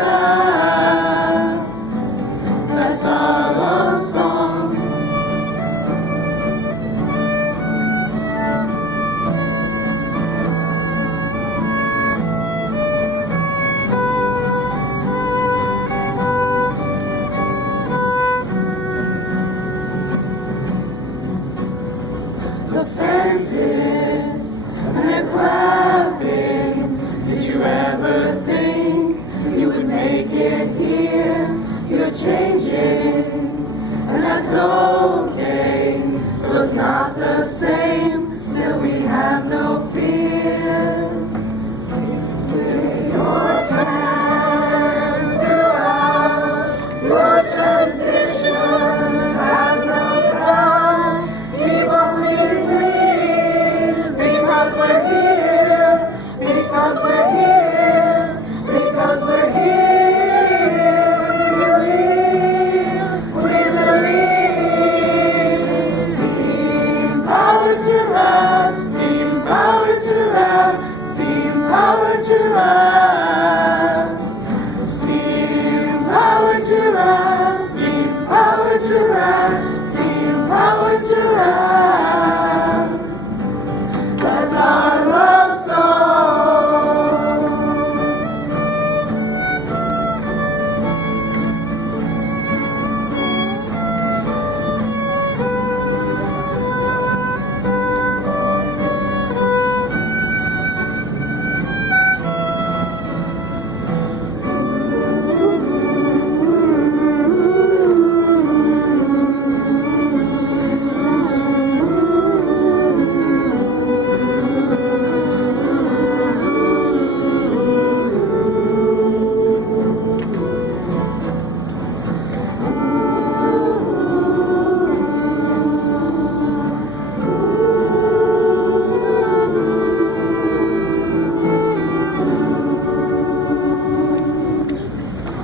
giraffe. That's our love song. The fences and they're clapping. Did you ever think you would make it here? You're changing, and that's okay. So it's not the same, still we have no fear. With your fans throughout your traditions, have no doubt. Keep us in please, because we're here, because we're here, because we're here. We believe. Steam-powered giraffe, steam-powered giraffe, steam-powered giraffe. Steam-powered giraffe, steam-powered giraffe, steam-powered giraffe.